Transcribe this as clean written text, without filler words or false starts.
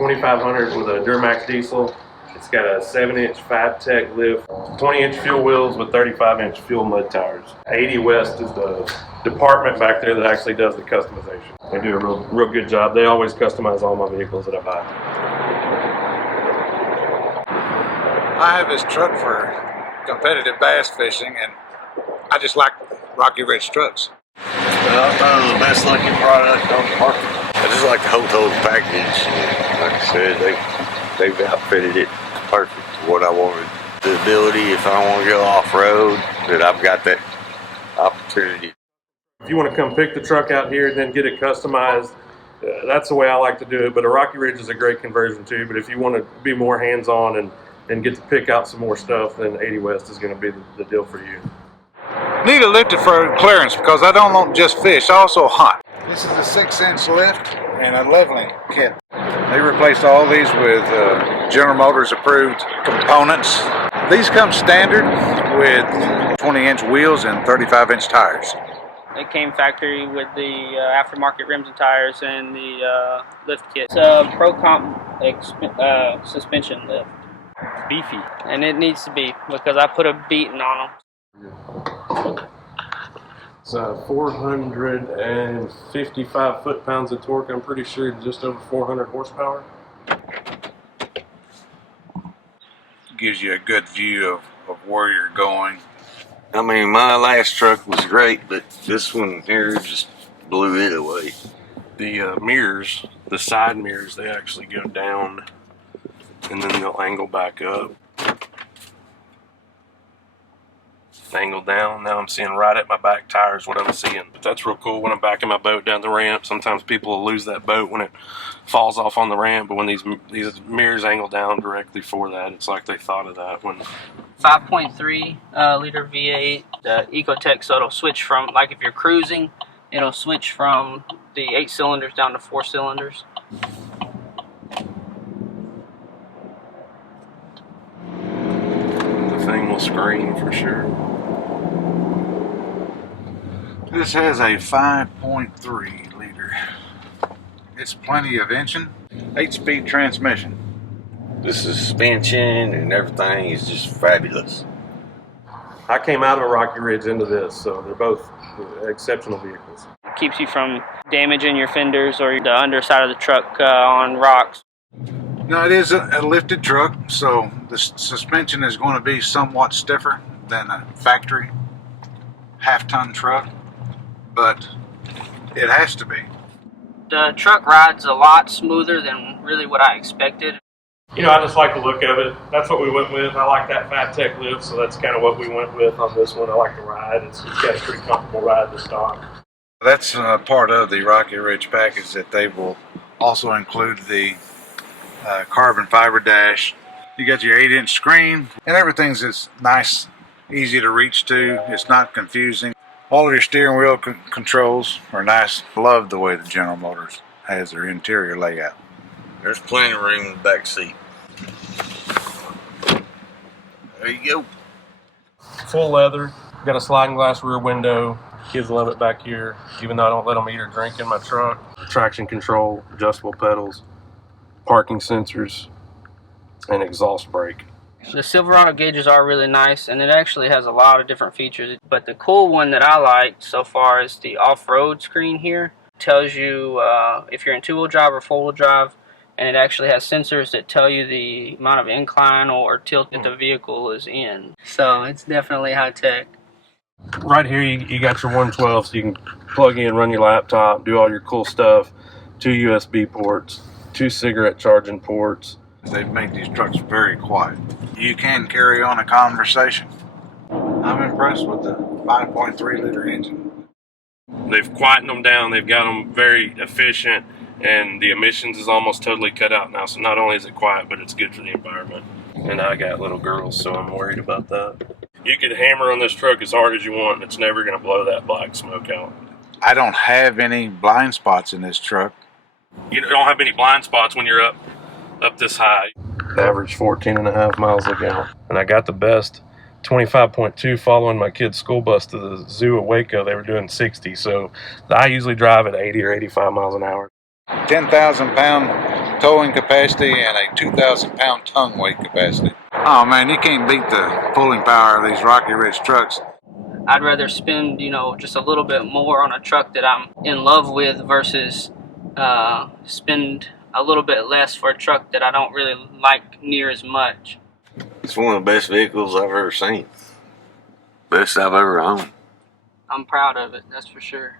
2500 with a Duramax diesel. It's got a 7-inch Fabtech lift, 20-inch fuel wheels with 35-inch fuel mud tires. 80 West is the department back there that actually does the customization. They do a real good job. They always customize all my vehicles that I buy. I have this truck for competitive bass fishing, and I just like Rocky Ridge trucks. Well, I thought it was the best looking product on the market. I just like the whole total package. Like I said, they've outfitted it perfect to what I wanted. The ability, if I want to go off-road, that I've got that opportunity. If you want to come pick the truck out here and then get it customized, that's the way I like to do it. But a Rocky Ridge is a great conversion too. But if you want to be more hands-on and get to pick out some more stuff, then 80 West is going to be the deal for you. Need a lifted for clearance because I don't just fish, I also hunt. This is a 6-inch lift and a leveling kit. They replaced all these with General Motors approved components. These come standard with 20-inch wheels and 35-inch tires. It came factory with the aftermarket rims and tires and the lift kit. It's a Pro Comp suspension lift. Beefy. And it needs to be because I put a beating on them. It's 455 foot-pounds of torque. I'm pretty sure just over 400 horsepower. Gives you a good view of where you're going. I mean, my last truck was great, but this one here just blew it away. The mirrors, the side mirrors, they actually go down and then they'll angle back up. Angle down. Now I'm seeing right at my back tires what I'm seeing. But that's real cool when I'm backing my boat down the ramp. Sometimes people will lose that boat when it falls off on the ramp, but when these mirrors angle down directly for that, it's like they thought of that. When 5.3 Litre V-8 Eco-Tec, so it'll switch from, like if you're cruising, it'll switch from the 8 cylinders down to 4 cylinders. The thing will scream for sure. This has a 5.3 liter. It's plenty of engine, 8-speed transmission. The suspension and everything is just fabulous. I came out of a Rocky Ridge into this, so they're both exceptional vehicles. It keeps you from damaging your fenders or the underside of the truck on rocks. Now it is a lifted truck, so the suspension is going to be somewhat stiffer than a factory half-ton truck, but it has to be. The truck rides a lot smoother than really what I expected. You know, I just like the look of it. That's what we went with. I like that Fabtech lift, so that's kind of what we went with on this one. I like the ride. It's got a pretty comfortable ride to stock. That's part of the Rocky Ridge package, that they will also include the carbon fiber dash. You got your 8-inch screen, and everything's just nice, easy to reach to. It's not confusing. All of your steering wheel controls are nice. Love the way the General Motors has their interior layout. There's plenty of room in the back seat. There you go. Full leather. Got a sliding glass rear window. Kids love it back here, even though I don't let them eat or drink in my truck. Traction control, adjustable pedals, parking sensors, and exhaust brake. The Silverado gauges are really nice, and it actually has a lot of different features. But the cool one that I liked so far is the off-road screen here. It tells you if you're in two-wheel drive or four-wheel drive, and it actually has sensors that tell you the amount of incline or tilt that the vehicle is in. So it's definitely high-tech. Right here you got your 112, so you can plug in, run your laptop, do all your cool stuff. 2 USB ports, 2 cigarette charging ports. They've made these trucks very quiet. You can carry on a conversation. I'm impressed with the 5.3 liter engine. They've quietened them down. They've got them very efficient, and the emissions is almost totally cut out now. So not only is it quiet, but it's good for the environment. And I got little girls, so I'm worried about that. You could hammer on this truck as hard as you want, and it's never going to blow that black smoke out. I don't have any blind spots in this truck. You don't have any blind spots when you're up this high. Average 14.5 miles a gallon. And I got the best 25.2 following my kid's school bus to the zoo at Waco. They were doing 60, so I usually drive at 80 or 85 miles an hour. 10,000 pound towing capacity and a 2,000 pound tongue weight capacity. Oh man, you can't beat the pulling power of these Rocky Ridge trucks. I'd rather spend, you know, just a little bit more on a truck that I'm in love with versus spend a little bit less for a truck that I don't really like near as much. It's one of the best vehicles I've ever seen. Best I've ever owned. I'm proud of it, that's for sure.